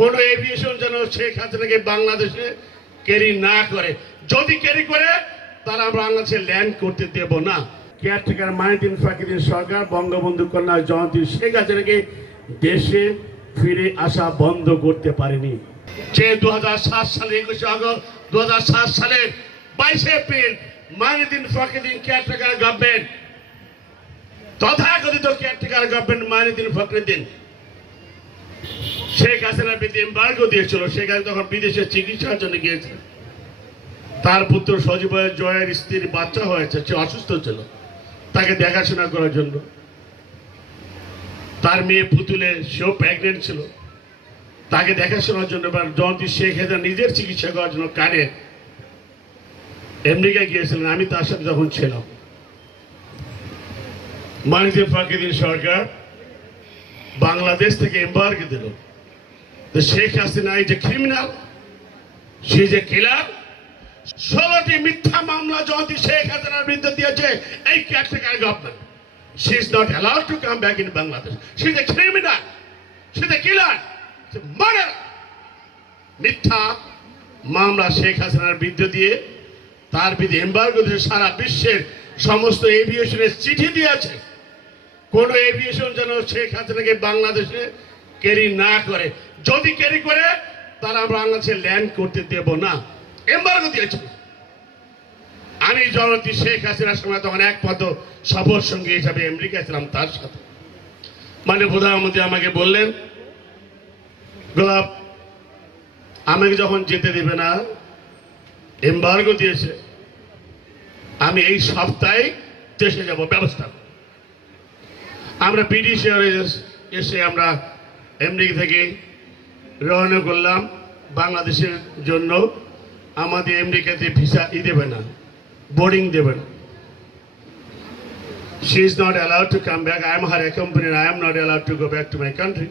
কোন এভিয়েশন যেন শেখ হাসিনাকে বাংলাদেশে ক্যারি না করে। যদি ক্যারি করে তারা বাংলাদেশে ল্যান্ড করতে দেব না। কেয়ারটেকার মাইদিন ফাকিদিন সরকার বঙ্গবন্ধু কন্যা জয়ন্তী শেখ হাসিনাকে দেশে ফিরে আসা বন্ধ করতে পারেনি। যে দু হাজার সাত সালে একুশে আগস্ট দু সালের বাইশে April Mainuddin Fakhruddin caretaker government তথাকথিত কেয়ারটেকার গভর্নমেন্ট মাইনুদ্দিন ফখরুদ্দিন শেখ হাসিনার বিরুদ্ধে এম্বার্গো দিয়েছিল সেখানে তখন বিদেশে চিকিৎসার জন্য গিয়েছিল। তার পুত্র সজীব জয়ের স্ত্রীর বাচ্চা হয়েছে, সে অসুস্থ ছিল, তাকে দেখাশোনা করার জন্য। তার মেয়ে পুতুলে, সেও প্রেগনেন্ট ছিল। তাকে দেখাশোনার জন্য এবার জয়ন্তী শেখ হাসিনা নিজের চিকিৎসা করার জন্য কানে আমেরিকায় গিয়েছিলেন, আমি তার সাথে যখন ছিলাম। মানিজে ফাকিদিন সরকার বাংলাদেশ থেকে এম্বার্গ দিল। Hasina is a criminal. She is a killer. ষোলোটি মিথ্যা মামলা জয়ন্তী শেখ হাসিনার বিরুদ্ধে দিয়েছে, এই caretaker government she is not allowed to come back in Bangladesh she is a criminal she is a killer murder মিথ্যা মামলা শেখ হাসিনার বিরুদ্ধে দিয়ে, তার বিরুদ্ধে এম্বার্গো দিয়ে সারা বিশ্বের সমস্ত এভিয়েশনের চিঠি দিয়েছে কোন এভিয়েশন যেন শেখ হাসিনাকে বাংলাদেশে ক্যারি না করে। যদি ক্যারি করে তারা আমরা বাংলাদেশে ল্যান্ড করতে দেব না। এম্বার্গো দিয়েছে। আমি জনতি শেখ হাসিনার সময় তখন এক পদ সফর সঙ্গী হিসাবে আমেরিকা ছিলাম তার সাথে। মানে প্রধানমন্ত্রী আমাকে বললেন, গোলাপ, আমাকে যখন যেতে দেবে না, এম্বার্গো দিয়েছে। আমি এই সপ্তাহে দেশে যাব, ব্যবস্থা আমরা ব্রিটিশ এসে আমরা আমেরিকা থেকে রওনা করলাম বাংলাদেশের জন্য আমাদের আমেরিকাতে ভিসা ই দেবে না বোর্ডিং দেবে না she is not allowed to come back i am her accompanier i am not allowed to go back to my country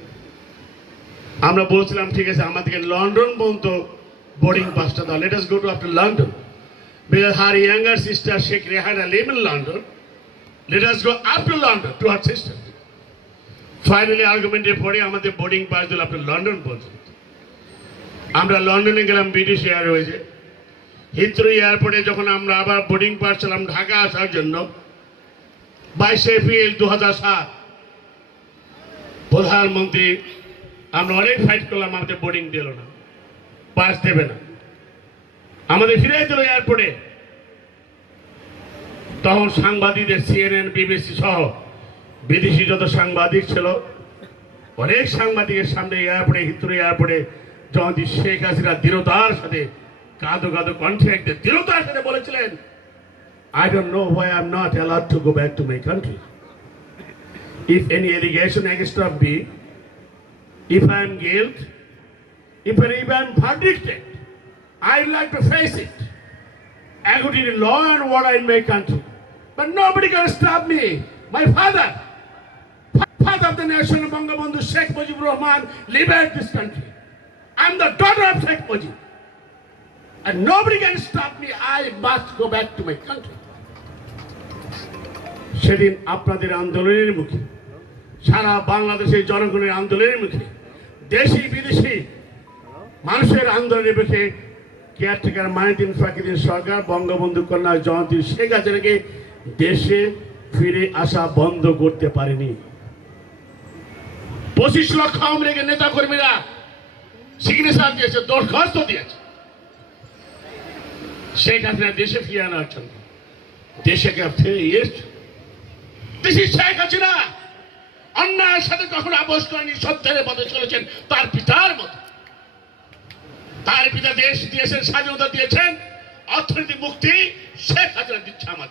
আমরা বলছিলাম ঠিক আছে আমাদেরকে লন্ডন পর্যন্ত বোর্ডিং পাসটা দাও let us go to after London her younger sister Sheikh Rehana live in London let us go up to London to her sister finally আর্গুমেন্টে পরে আমাদের বোর্ডিং পাস দিল আপনার লন্ডন পর্যন্ত। আমরা লন্ডনে গেলাম ব্রিটিশ এয়ারওয়েজে হিথ্রো এয়ারপোর্টে যখন আমরা আবার বোর্ডিং পাস ছিলাম ঢাকা আসার জন্য, বাইশে এপ্রিল দু হাজার সাত, প্রধানমন্ত্রী, আমরা অনেক ফাইট করলাম, আমাদের বোর্ডিং দিল না। পাস দেবে না। আমাদের ফিরে দিল এয়ারপোর্টে তখন সাংবাদিকদের সিএনএন বিবিসি সহ বিদেশি যত সাংবাদিক ছিল অনেক সাংবাদিকের সামনে এয়ারপোর্টে হিত্র এয়ারপোর্টে জয়ন্তী শেখ হাসিনা দৃঢ়তার সাথে কাঁদো কাঁদো কণ্ঠে একদম দৃঢ়তার সাথে বলেছিলেন I don't know why I'm not allowed to go back to my country. If any allegation against of me, if I'm guilt, if I'm verdicted, I'd like to face it. According to law and order in my country. But nobody can stop me. My father, father of the nation, of Bangabandhu Sheikh Mujibur Rahman, liberate this country. I'm the daughter of Sheikh Mujib. And nobody can stop me. I must go back to my country. সেদিন আপনাদের আন্দোলনের মুখে সারা বাংলাদেশের জনগণের আন্দোলনের মুখে দেশি বিদেশি মানুষের আন্দোলনের মুখে কেয়ারটেকার মাইদিন ফাকিদিন সরকার বঙ্গবন্ধু কন্যা জয়ন্তী শেখ হাসিনাকে দেশে ফিরে আসা বন্ধ করতে পারেনি পঁচিশ লক্ষ আওয়ামী লীগের নেতা কর্মীরা সিগনেচার দিয়েছে, দরখাস্ত দিয়েছে। শেখ হাসিনা দেশে ফিরে আনার জন্য। দেশে ফিরে এসছে অন্যায়ের সাথে কখনো আপোষ করেনি, সত্যের পথে চলেছেন তার পিতার মতো। তার পিতা দেশ দিয়েছেন, স্বাধীনতা দিয়েছেন অর্থনৈতিক মুক্তি, শেখ হাসিনা দিচ্ছে আমাদের।